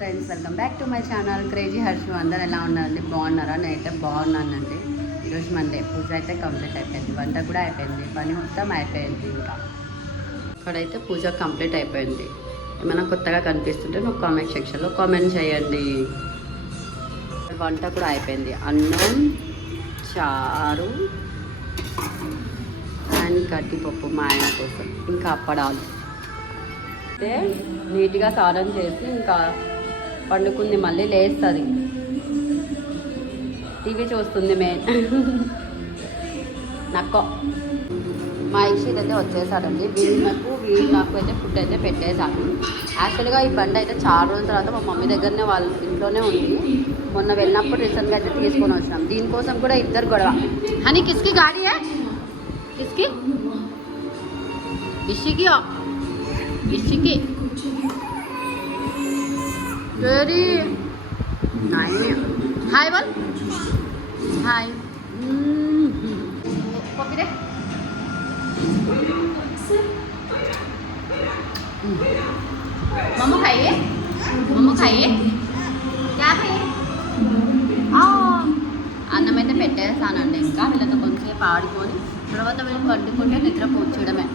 Friends, welcome back to my channel crazy Harshu. అందరు ఎలా ఉన్నారండి? బాగున్నారా? నేనైతే బాగున్నానండి. ఈరోజు మండే, పూజ అయితే కంప్లీట్ అయిపోయింది, వంట కూడా అయిపోయింది, పని మొత్తం అయిపోయింది. ఇంకా ఇక్కడైతే పూజ కంప్లీట్ అయిపోయింది. ఏమైనా కొత్తగా కనిపిస్తుంటే నువ్వు కామెంట్ సెక్షన్లో కామెంట్ చేయండి. వంట కూడా అయిపోయింది, అన్నం, చారు అండ్ కట్టిపప్పు మా ఆయన కోసం, ఇంకా అప్పడాలు. అయితే నీట్గా స్నానం చేసి ఇంకా పండుకుంది, మళ్ళీ లేస్తుంది, టీవీ చూస్తుంది మెయిన్. నక్కో మా ఇషిత్ అయితే వచ్చేసాడండి. వీళ్ళు నాకు అయితే ఫుడ్ అయితే పెట్టేశాను. యాక్చువల్గా ఈ బండి అయితే చాలా రోజుల తర్వాత మా మమ్మీ దగ్గరనే వాళ్ళ ఇంట్లోనే ఉంది. మొన్న వెళ్ళినప్పుడు రీసెంట్గా అయితే తీసుకొని వచ్చినాం. దీనికోసం కూడా ఇద్దరు గొడవ. హనీ కిస్కి గాడి కిస్కి ఇషికి ఇషికి వెరీ హాయ్ బోల్ హాయ్. పప్పిదే మమ్మ ఖాయే మమ్మ ఖాయే క్యా ఖాయే. అన్నం అయితే పెట్టేసానండి. ఇంకా వీళ్ళతో కొంచెంసేపు ఆడుకొని తర్వాత వీళ్ళు పండుకుంటే నిద్ర కూర్చోడమే.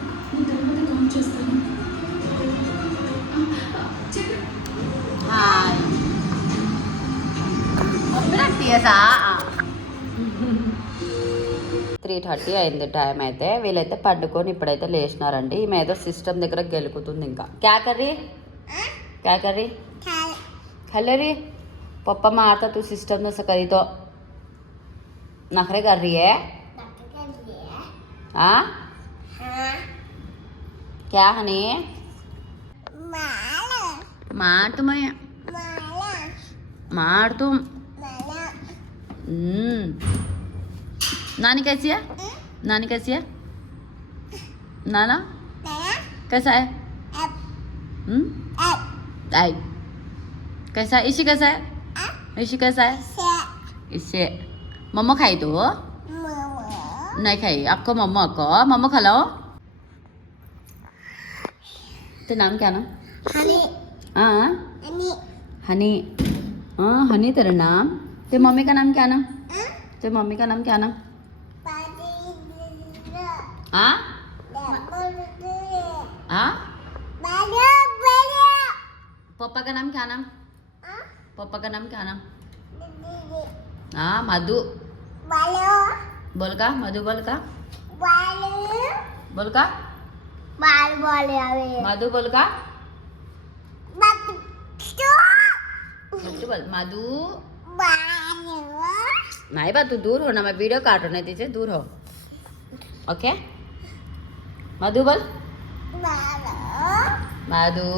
హాయ్ 3:30 అయింది టైం అయితే. వీళ్ళైతే పండుకొని ఇప్పుడైతే లేచినారండి. ఈమె ఏదో సిస్టమ్ దగ్గర గెలుకుతుంది. ఇంకా క్యా కర్రీ క్యా కర్రీ खलरी पप्पा में आता तू सिस्टम में से करी तो नखरे कर रही है. हाँ क्या हनी मार तुम्हें मार तुम. नानी कैसी है? नानी कैसी है? नाना कैसा है? आई कैसा? इसी कैसा है? इसी कैसा है? इससे मम्मा खाई तो नहीं खाई. आपको मम्मा खिलाओ. तो नाम क्या? नाम हनी. हाँ हनी. हाँ हनी तेरा नाम. तेरे मम्मी का नाम क्या? नाम तेरे मम्मी का नाम क्या? नाम हाँ हाँ. पापा का नाम क्या? नाम पापा का नाम क्या? नाम हाँ मधु. बोल का मधु बोल का बोल का मधु बोल का बोल मधु. नहीं बा तू दूर हो ना, मैं वीडियो काट रहा हूँ, दीजिए दूर हो. ओके मधु बोल मधु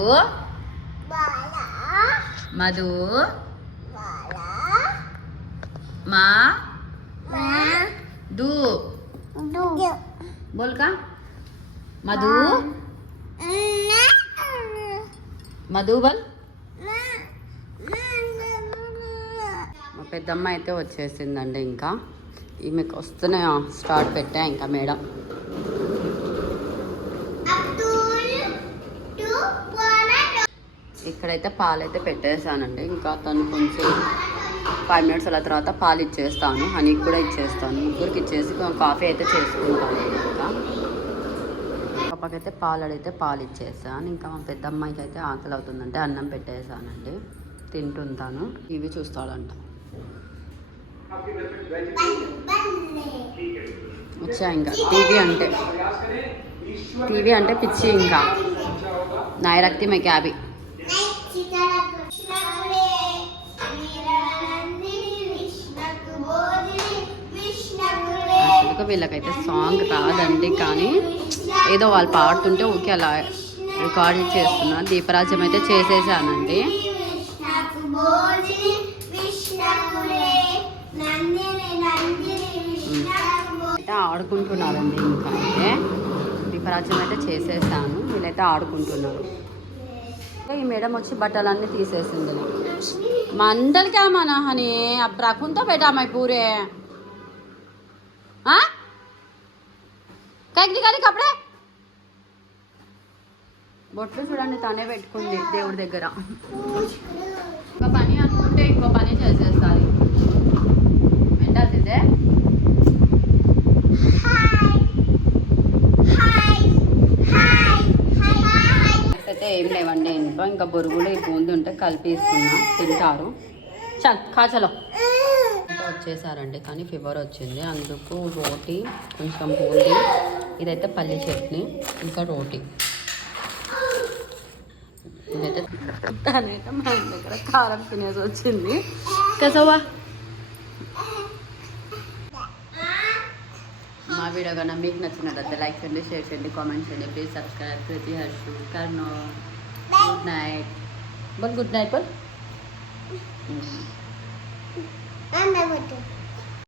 मधु माँ दू बोल का मधु मधु बोल. మా పెద్దమ్మ అయితే వచ్చేసిందండి. ఇంకా ఈమెకు వస్తూనే స్టార్ట్ పెట్టా. ఇంకా మేడం ఇక్కడైతే పాలైతే పెట్టేసానండి. ఇంకా తను కొంచెం 5 minutes అలా తర్వాత పాలు ఇచ్చేస్తాను, హనీకి కూడా ఇచ్చేస్తాను. ముగ్గురికి ఇచ్చేసి కాఫీ అయితే చేసుకుంటాను. ఇంకా పాపకైతే పాలు అడిగితే పాలు ఇచ్చేసాను. ఇంకా మా పెద్దమ్మాయికి అయితే ఆకలి అవుతుందంటే అన్నం పెట్టేసానండి, తింటుంటాను. టీవీ చూస్తాడంట. వచ్చా ఇంకా టీవీ అంటే పిచ్చి. ఇంకా నాయ రక్తి మే క్యాబీ. అసలుగా వీళ్ళకైతే సాంగ్ రాదండి, కానీ ఏదో వాళ్ళు పాడుతుంటే ఓకే అలా రికార్డ్ చేస్తున్నా. దీపరాజ్యం అయితే చేసేసానండి. అయితే ఆడుకుంటున్నారండి. ఇంకా అయితే దీపరాజ్యం అయితే చేసేసాను, వీళ్ళైతే ఆడుకుంటున్నారు. ఈ మేడం వచ్చి బట్టలన్నీ తీసేసింది. మండల్ క్యా మనా హనీ అబ్ రఖున్ తో బేటా మై పూరే कहीं निकाले कपड़े బొట్లు చూడండి తనే పెట్టుకుంది దేవుడి దగ్గర. ఒక పని అనుకుంటే ఇంకో పని చేసేస్తారు. ఏంటది ఇదే? అయితే ఏం లేవండి ఇంట్లో. ఇంకా బొరుగులు ఈ బూంది ఉంటే కలిపిస్తున్నా, తింటారు. కాచలో వచ్చేసారండి, కానీ ఫీవర్ వచ్చింది. అందుకు రోటీ, కొంచెం బూంది, ఇదైతే పల్లి చట్నీ, ఇంకా రోటీ. ఇదైతే తనైతే మా ఇంటి దగ్గర కారం తినేసి వచ్చింది. కసవా మా వీడియో కన్నా మీకు నచ్చినట్లయితే లైక్ చేయండి, షేర్ చేయండి, కామెంట్ చేయండి. ప్లీజ్ సబ్స్క్రైబ్ కృతి హర్షు కర్నో. గుడ్ నైట్ బోల్, గుడ్ నైట్ బోల్.